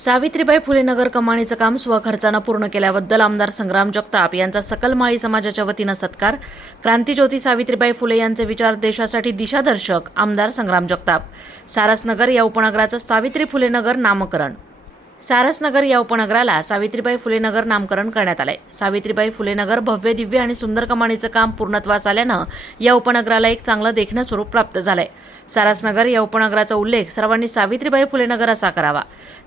सावित्रीबाई फुले नगर कमानीचं काम स्वखर्चानं पूर्ण केल्याबद्दल आमदार संग्राम जगताप यांचा सकल माळी समाजाच्या वतीनं सत्कार. क्रांतिज्योती सावित्रीबाई फुले यांचे विचार देशासाठी दिशादर्शक आमदार संग्राम जगताप. सारसनगर या उपनगराचं सावित्री फुले नगर नामकरण. सारसनगर या उपनगराला सावित्रीबाई फुले नगर नामकरण करण्यात आले. सावित्रीबाई फुले नगर भव्य दिव्य आणि सुंदर कमानीचं काम पूर्णत्वास आल्यानं या उपनगराला एक चांगलं देखणं स्वरूप प्राप्त झालंय. सारसनगर या उपनगराचा उल्लेख सर्वांनी सावित्रीबाई फुले नगर असा करावा.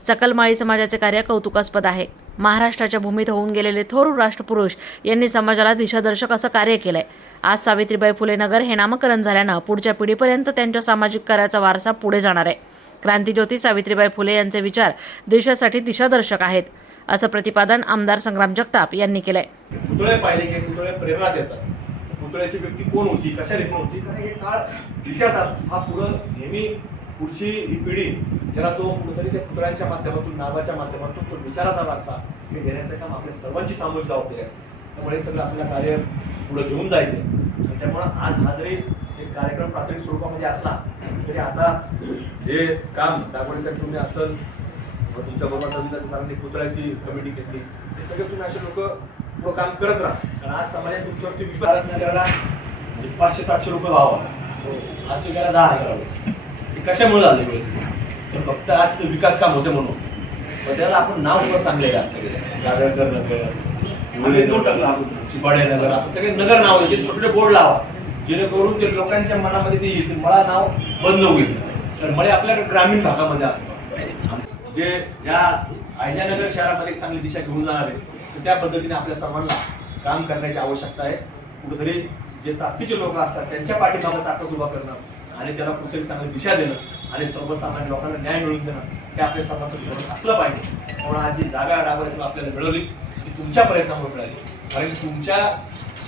सकल माळी समाजाचे कार्य कौतुकास्पद आहे. महाराष्ट्राच्या भूमीत होऊन गेलेले थोर राष्ट्रपुरुष यांनी समाजाला दिशादर्शक असं कार्य केलंय. आज सावित्रीबाई फुले नगर हे नामकरण झाल्यानं पुढच्या पिढीपर्यंत त्यांच्या सामाजिक कार्याचा वारसा पुढे जाणार आहे. क्रांतिज्योती सावित्रीबाई फुले यांचे विचार देशासाठी दिशादर्शक आहेत, असं प्रतिपादन आमदार संग्राम जगताप यांनी केलंय. पुतळे पाहिले की पुतळे प्रेरणा देतात. पुतळ्याची व्यक्ती कोण होती, कशा रीतीने होती, कारण हे काळ इतिहास असतो. हा पुढं नेहमी पुढची ही पिढी ज्याला तो कुठेतरी त्या पुतळ्यांच्या माध्यमातून, नावाच्या माध्यमातून तो विचाराचा वारसा हे देण्याचं काम आपल्या सर्वांची सामूहिक जबाबदारी असते. त्यामुळे सगळं आपलं कार्य पुढे घेऊन जायचं आणि त्यामुळे आज हा जरी एक कार्यक्रम प्राथमिक स्वरूपामध्ये असला तरी आता हे काम दाखवण्यासाठी तुम्ही असेल, तुमच्या बरोबर सरांनी पुतळ्याची कमिटी घेतली, हे सगळे तुम्ही असे लोक पुढं काम करत राहा. कारण आज समाजात तुमच्यावरती विश्वास करायला 500-700 रुपये व्हावा, आज तुम्ही 10,000. हे कशामुळे झाले तर फक्त आज विकास काम होते म्हणून. पण त्याला आपण नाव सुद्धा चांगले का सगळे गाडळकर नगर, चिपाडे नगर, आता सगळे नगर नाव जे छोटे बोर्ड लावा जेणेकरून ते लोकांच्या मनामध्ये ते येतील. मला नाव बंद होईल तर मला आपल्याकडे ग्रामीण भागामध्ये असतं जे या अहिल्यानगर शहरामध्ये एक चांगली दिशा घेऊन जाणार आहे. तर त्या पद्धतीने आपल्या सर्वांना काम करण्याची आवश्यकता आहे. कुठेतरी जे ताकदीचे लोक असतात त्यांच्या पाठीमागे ताकद उभा करणं आणि त्याला कुठेतरी चांगली दिशा देणं आणि सर्वसामान्य लोकांना न्याय मिळवून देणं हे आपल्या सर्वांचं धोरण असलं पाहिजे. म्हणून आज जी जागा डावरायची आपल्याला मिळवली ती तुमच्या प्रयत्नामुळे मिळाली. कारण तुमच्या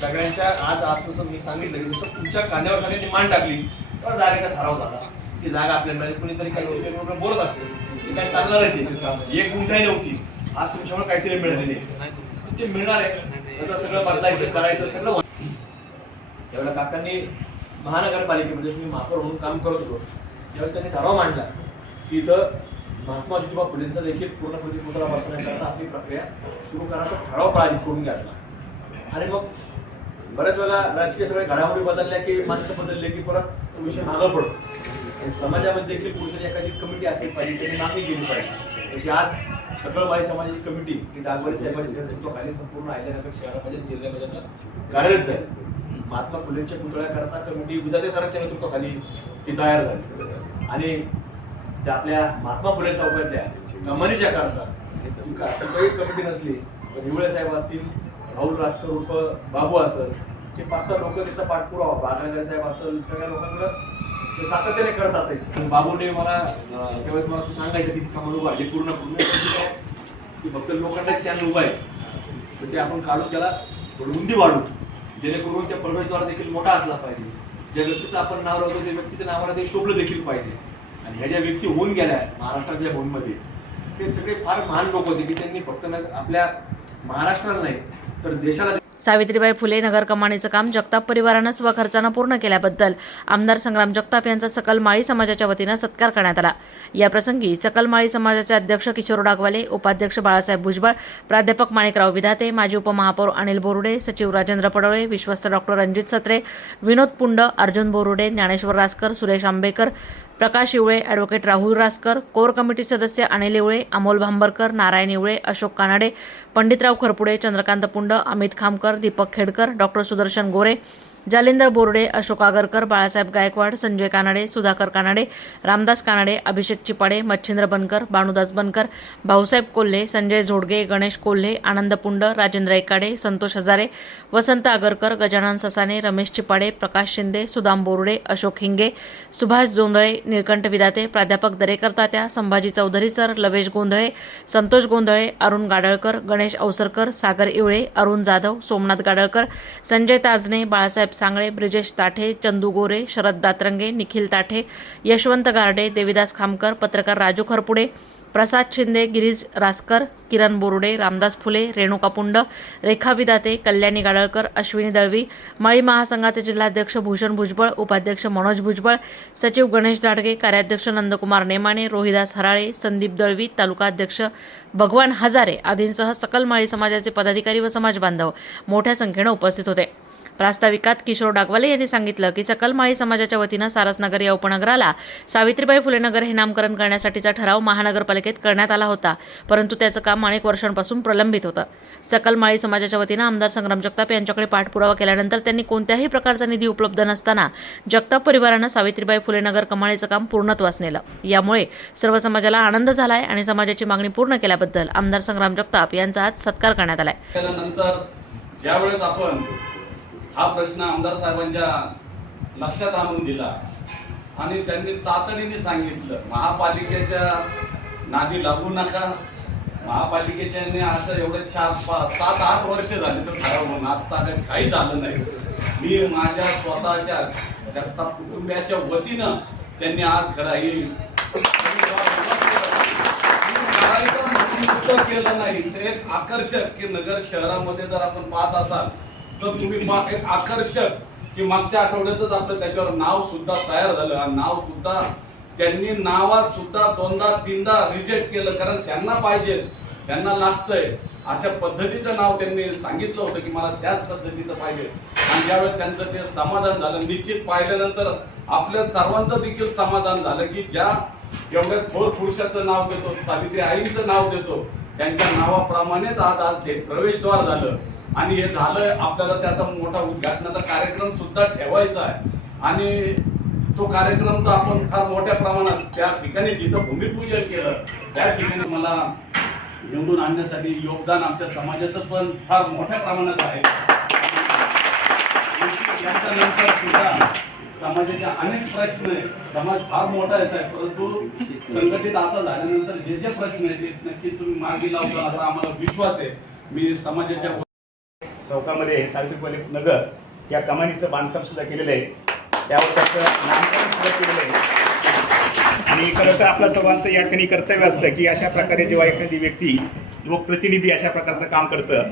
सगळ्यांच्या आज जसं मी सांगितलं की जसं तुमच्या कांद्यावर सगळ्यांनी मान टाकली तेव्हा जागेचा ठराव झाला. ती जागा आपल्याला मिळाली. कुणीतरी काही गोष्टी बोलत असते ती काय चालणारच आहे. एक गुंठाही नव्हती, आज तुमच्यामुळे काहीतरी मिळालेली आहे, ते मिळणार आहे. त्याचं सगळं बदलायचं, करायचं सगळं. त्यावेळेला काकांनी महानगरपालिकेमध्ये मी महापौर म्हणून काम करत होतो त्यावेळेस त्यांनी ठराव मांडला की इथं महात्मा ज्योतिबा फुलेंचा देखील पूर्णपणे पुतळा बसवण्याकरता आपली प्रक्रिया सुरू करायचा ठराव पारित करून घ्यायचा. आणि मग बऱ्याच वेळेला राजकीय सगळ्या घडामोडी बदलल्या की माणसं बदलले की परत तो विषय मागं पडतो. आणि समाजामध्ये देखील कुठेतरी एखादी कमिटी असली पाहिजे, त्यांनी मागणी केली पाहिजे. तशी आज सकल माळी समाजाची कमिटी ही डागवाडी साहेबांच्या नेतृत्वाखाली संपूर्ण अहिल्यानगर शहरामध्ये जिल्ह्यामध्ये कार्यरत झाली. महात्मा फुलेंच्या पुतळ्याकरता कमिटी विधाते सरांच्या नेतृत्वाखाली ती तयार झाली आणि त्या आपल्या महात्मा फुले चौकातल्या कमानीच्या करता कुठेही कमिटी नसली तर हिवळे साहेब असतील, राहुल रासकर उर्फ बाबू असेल, हे 5-6 लोक त्याचा पाठपुरावा, बागनगर साहेब असेल, सगळ्या लोकांकडे ते सातत्याने करत असायचे. आणि बाबूने मला त्यावेळेस मला सांगायचं की ती कमान उभा आहे पूर्ण की फक्त लोकांना चॅनल उभा आहे तर ते आपण काढून त्याला थोडी उंदी वाढू जेणेकरून त्या प्रवेशद्वार देखील मोठा असला पाहिजे. ज्या व्यक्तीचं आपण नाव लावतो त्या व्यक्तीच्या नावाला ते शोभलं देखील पाहिजे. आणि ह्या ज्या व्यक्ती होऊन गेल्या महाराष्ट्राच्या भूमीमध्ये ते सगळे फार महान लोक होते की त्यांनी फक्त आपल्या महाराष्ट्राला नाही तर देशाला. सावित्रीबाई फुले नगर कमानीचं काम जगताप परिवारानं स्वखर्चानं पूर्ण केल्याबद्दल आमदार संग्राम जगताप यांचा सकल माळी समाजाच्या वतीनं सत्कार करण्यात आला. या प्रसंगी सकल माळी समाजाचे अध्यक्ष किशोर डागवाले, उपाध्यक्ष बाळासाहेब भुजबळ, प्राध्यापक माणिकराव विधाते, माजी उपमहापौर अनिल बोरुडे, सचिव राजेंद्र पडोळे, विश्वस्त doctor Ranjit Satre, Vinod Pund, Arjun Borude, Dnyaneshwar Raskar, Suresh Ambekar, Prakash Ivale, advocate Rahul Raskar, core committee सदस्य अनिल इवळे, अमोल भांबरकर, नारायण इवळे, अशोक कानाडे, पंडितराव खरपुडे, चंद्रकांत पुंड, अमित खामकर, दीपक खेडकर, डॉक्टर सुदर्शन गोरे, जालिंदर बोर्डे, अशोक आगरकर, बाळासाहेब गायकवाड, संजय कानाडे, सुधाकर कानाडे, रामदास कानाडे, अभिषेक चिपाडे, मच्छिंद्र बनकर, भानुदास बनकर, भाऊसाहेब कोल्हे, संजय झोडगे, गणेश कोल्हे, आनंद पुंड, राजेंद्र एकाडे, संतोष हजारे, वसंत आगरकर, गजानन ससाने, रमेश चिपाडे, प्रकाश शिंदे, सुदाम बोर्डे, अशोक हिंगे, सुभाष जोंधळे, निळकंठ विदाते, प्राध्यापक दरेकर तात्या, संभाजी चौधरी सर, लवेश गोंधळे, संतोष गोंधळे, अरुण गाडळकर, गणेश अवसरकर, सागर इवळे, अरुण जाधव, सोमनाथ गाडळकर, संजय ताजने, बाळासाहेब सांगळे, ब्रिजेश ताठे, चंदू गोरे, शरद दातरंगे, निखिल ताठे, यशवंत गारडे, देविदास खामकर, पत्रकार राजू खरपुडे, प्रसाद शिंदे, गिरीश रासकर, किरण बोर्डे, रामदास फुले, रेणुका पुंड, रेखा विदाते, कल्याणी गाडळकर, अश्विनी दळवी, माळी महासंघाचे जिल्हाध्यक्ष भूषण भुजबळ, उपाध्यक्ष मनोज भुजबळ, सचिव गणेश दाडगे, कार्याध्यक्ष नंदकुमार नेमाने, रोहिदास हराळे, संदीप दळवी, तालुका अध्यक्ष भगवान हजारे आदींसह सकल माळी समाजाचे पदाधिकारी व समाज बांधव मोठ्या संख्येने उपस्थित होते. प्रास्ताविकात किशोर डागवाले यांनी सांगितलं की सकल माळी समाजाच्या वतीनं सारसनगर या उपनगराला सावित्रीबाई फुले नगर हे नामकरण करण्यासाठीचा ठराव महानगरपालिकेत करण्यात आला होता, परंतु त्याचं काम अनेक वर्षांपासून प्रलंबित होतं. सकल माळी समाजाच्या वतीनं आमदार संग्राम जगताप यांच्याकडे पाठपुरावा केल्यानंतर त्यांनी कोणत्याही प्रकारचा निधी उपलब्ध नसताना जगताप परिवारानं सावित्रीबाई फुले नगर कमानीचं काम पूर्णत्वास नेलं. यामुळे सर्व समाजाला आनंद झालाय आणि समाजाची मागणी पूर्ण केल्याबद्दल आमदार संग्राम जगताप यांचा आज सत्कार करण्यात आलाय. त्यानंतर ज्यावेळेस आपण हा प्रश्न आमदार साहेबांच्या लक्षात आणून दिला आणि त्यांनी तातडीने सांगितलं, महापालिकेच्या नादी लागू नका. महापालिकेच्याने असं एवढे 7-8 वर्ष झाली तर ठराव म्हणून आज ताब्यात काही झालं नाही. मी माझ्या स्वतःच्या जगताप कुटुंबियाच्या वतीनं त्यांनी आज खरं ही केलं नाही. ते एक आकर्षक की नगर शहरामध्ये जर आपण पाहत असाल तर तुम्ही एक आकर्षक की मागच्या आठवड्यातच आपलं त्याच्यावर नाव सुद्धा तयार झालं. आणि नाव सुद्धा त्यांनी नावात सुद्धा 2दा-3दा रिजेक्ट केलं, कारण त्यांना पाहिजे, त्यांना लागतंय अशा पद्धतीचं नाव त्यांनी सांगितलं होतं की मला त्याच पद्धतीचं पाहिजे. आणि ज्यावेळेस त्यांचं ते समाधान झालं, निश्चित पाहिल्यानंतर आपल्या सर्वांचं देखील समाधान झालं की ज्या एवढ्या थोर पुरुषाचं नाव देतो, सावित्री आईंचं नाव देतो, त्यांच्या नावाप्रमाणेच आज ते प्रवेशद्वार झालं. आणि हे झालं, आपल्याला त्याचा मोठा उद्घाटनाचा कार्यक्रम सुद्धा ठेवायचा आहे. आणि तो कार्यक्रम तर आपण फार मोठ्या प्रमाणात त्या ठिकाणी जिथं भूमिपूजन केलं त्या ठिकाणी मला निवडून आणण्यासाठी योगदान आमच्या समाजाचं पण फार मोठ्या प्रमाणात आहे. त्याच्यानंतर सुद्धा समाजाचे अनेक प्रश्न आहेत. समाज फार मोठा आहे, परंतु संघटित आता झाल्यानंतर जे जे प्रश्न आहेत ते नक्की तुम्ही मार्गी लावता असा आम्हाला विश्वास आहे. मी समाजाच्या चौकामध्ये सावित्री फुले नगर या कमानीचं बांधकाम सुद्धा केलेलं आहे, त्यावर त्याचं नामकरण सुद्धा केलेलं आहे. आणि खरं तर आपल्या सर्वांचं या ठिकाणी कर्तव्य असतं की अशा प्रकारे जेव्हा एखादी व्यक्ती लोकप्रतिनिधी अशा प्रकारचं काम करतं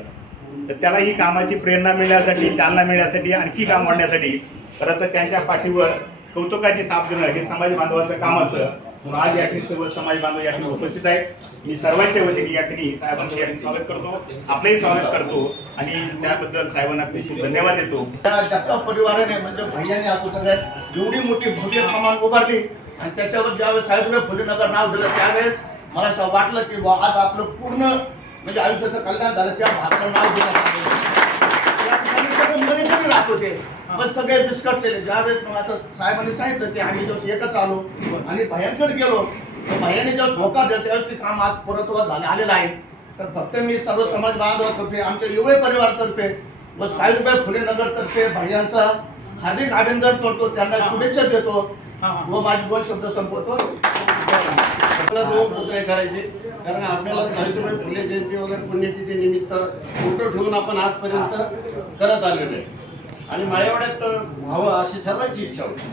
तर त्याला ही कामाची प्रेरणा मिळण्यासाठी, चालना मिळण्यासाठी, आणखी काम वाढण्यासाठी खरं तर त्यांच्या पाठीवर कौतुकाची थाप देणं हे समाज बांधवांचं काम असतं. म्हणून आज या ठिकाणी सर्व समाज बांधव या ठिकाणी उपस्थित आहेत. मी सर्वांच्या वतीने या ठिकाणी साहेबांचं या ठिकाणी स्वागत करतो, आपलंही स्वागत करतो आणि त्याबद्दल साहेबांना खूप खूप धन्यवाद देतो. त्या जगताप परिवाराने म्हणजे भैयाने असो सगळ्यात एवढी मोठी भव्य कमान उभारली आणि त्याच्यावर ज्यावेळेस सावित्रीबाई फुले नगर नाव दिलं त्यावेळेस मला असं वाटलं की आज आपलं पूर्ण म्हणजे आयुष्याचं कल्याण झालं. त्या भागाचं नाव दिलं त्या ठिकाणी सगळे मनीतरी राहत होते, पण सगळे बिस्कटलेले. ज्यावेळेस मग आता साहेबांनी सांगितलं की आम्ही जेव्हा एकत्र आलो आणि भैयांकडे गेलो तर भैयाने जेव्हा धोका दिला त्यावेळेस ते काम आज पूर्णत्वास आलेलं आहे. तर फक्त मी सर्व समाज बांधवातर्फे, आमच्या युवा परिवारातर्फे व सावित्रीबाई फुले नगरतर्फे भैयांचा हार्दिक अभिनंदन करतो, त्यांना शुभेच्छा देतो व माझे 2 शब्द संपवतो. आपल्याला 2 पुतळे करायचे, कारण आपल्याला सावित्रीबाई फुले जयंती वगैरे पुण्यतिथी निमित्त फोटो ठेवून आपण आजपर्यंत करत आलेलो आहे. आणि माळेवाड्यात व्हावं अशी सर्वांची इच्छा होती.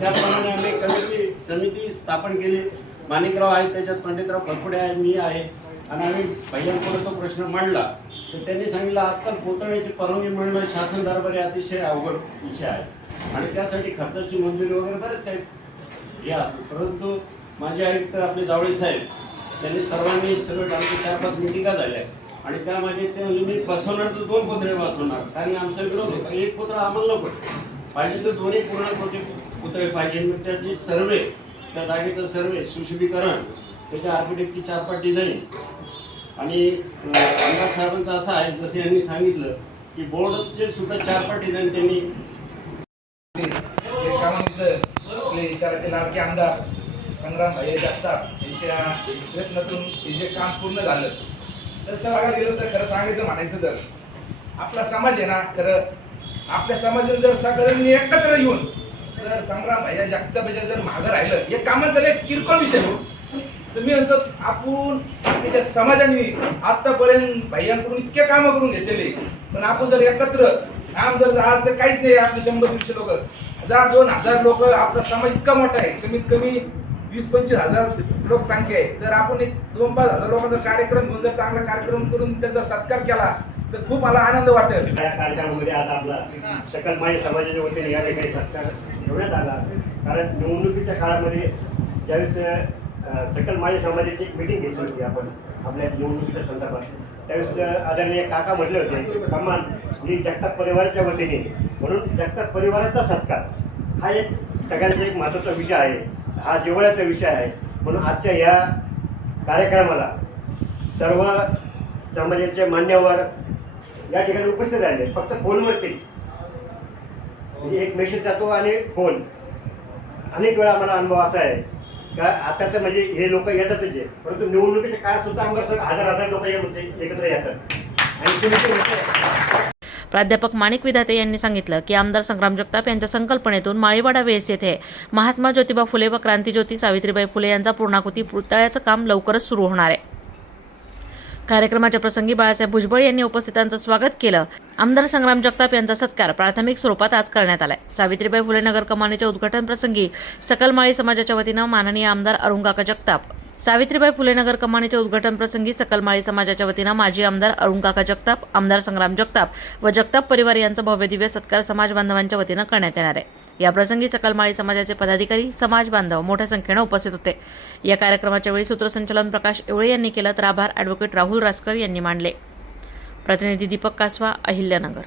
त्याप्रमाणे आम्ही कमिटी समिती स्थापन केली. माणिकराव आहे, त्याच्यात पंडितराव खरपुडे आहे, मी आहे. आणि आम्ही पहिल्यांदा तो प्रश्न मांडला तर त्यांनी सांगितलं आजकाल पुतळ्याची परवानगी मिळणं शासन दरबारी अतिशय अवघड विषय आहे आणि त्यासाठी खर्चाची मंजुरी वगैरे बरेच काही या. परंतु माझे आयुक्त आपले जावळे साहेब त्यांनी सर्वांनी सगळं आमच्या 4-5 मिटिंगा झाल्या आणि त्यामध्ये ते मी बसवणार तर 2 पुतळे बसवणार, कारण आमचा विरोध होता. 1 पुतळा आम्हाला नको पाहिजे, तर दोन्ही पूर्ण पुतळे पाहिजे. मग त्याची सर्वे, त्या जागेचं सर्वे, सुशोभीकरण, त्याच्या आर्किटेक्टची 4-5 डिझाईन. आणि आमदार साहेबांचं असं आहे जसं यांनी सांगितलं की बोर्डचे सुद्धा 4-5 डिझाईन त्यांनी आपले शहराचे लाडके आमदार संग्राम भाई जगताप यांच्या प्रयत्नातून हे जे काम पूर्ण झालं. तर बघायला गेलं तर खरं सांगायचं म्हणायचं तर आपला समाज आहे ना, खरं आपल्या समाजाने जर सगळ्यांनी एकत्र येऊन जर संग्राम भाई जगतापाच्या जर मागं राहिलं हे कामात त्याला एक किरकोळ विषय हो. तर मी म्हणतो आपण आपल्या समाजाने आतापर्यंत भाईयांकडून इतके कामं करून घेतलेले, पण आपण जर एकत्र काम जर आज तर काहीच नाही. आपले 100-150 लोक, 1000-2000 लोक, आपला समाज इतका मोठा आहे. कमीत कमी 20-25 हजार लोकसंख्या आहे. जर आपण एक 2-5 हजार लोकांचा कार्यक्रम घेऊन जर चांगला कार्यक्रम करून त्याचा सत्कार केला तर खूप मला आनंद वाटेल. या कार्यक्रमामध्ये आज आपला सकल माळी समाजाच्या वतीने या ठिकाणी सत्कार ठेवण्यात आला. कारण निवडणुकीच्या काळामध्ये ज्यावेळेस सकल माळी समाजाची एक मीटिंग घेतली होती आपण आपल्या निवडणुकीच्या संदर्भात, त्यावेळेस आदरणीय काका म्हटले होते कमान ही जगताप परिवाराच्या वतीने, म्हणून जगताप परिवाराचा सत्कार हा एक सगळ्यांचा एक महत्त्वाचा विषय आहे, हा जिव्हाळ्याचा विषय आहे. म्हणून आजच्या या कार्यक्रमाला सर्व समाजाचे मान्यवर या ठिकाणी उपस्थित राहिले. फक्त फोनवरती म्हणजे एक मेसेज जातो आणि फोन. अनेक वेळा मला अनुभव असा आहे का आता तर म्हणजे हे लोक येतातच आहे, परंतु निवडणुकीच्या काळात सुद्धा आमदार सर हजार लोक एकत्र येतात. आणि तुम्ही प्राध्यापक माणिक विधाते यांनी सांगितलं की आमदार संग्राम जगताप यांच्या संकल्पनेतून माळीवाडा वेस येथे महात्मा ज्योतिबा फुले व क्रांतिज्योती सावित्रीबाई फुले यांचा पूर्णाकृती पुतळ्याचं काम लवकरच सुरू होणार आहे. कार्यक्रमाच्या प्रसंगी बाळासाहेब भुजबळ यांनी उपस्थितांचं स्वागत केलं. आमदार संग्राम जगताप यांचा सत्कार प्राथमिक स्वरूपात आज करण्यात आलाय. सावित्रीबाई फुले नगर कमानीच्या उद्घाटन प्रसंगी सकल माळी समाजाच्या वतीनं माननीय आमदार अरुणकाका जगताप, सावित्रीबाई फुले नगर कमानीच्या उद्घाटन प्रसंगी सकल माळी समाजाच्या वतीनं माजी आमदार अरुणकाका जगताप, आमदार संग्राम जगताप व जगताप परिवार यांचा भव्य दिव्य सत्कार समाज बांधवांच्या वतीनं करण्यात येणार आहे. या प्रसंगी सकल माळी समाजाचे पदाधिकारी, समाज बांधव मोठ्या संख्येनं उपस्थित होते. या कार्यक्रमाच्या वेळी सूत्रसंचालन प्रकाश एवळे यांनी केलं तर आभार ॲडव्होकेट राहुल रासकर यांनी मानले. प्रतिनिधी दीपक कासवा, अहिल्यानगर.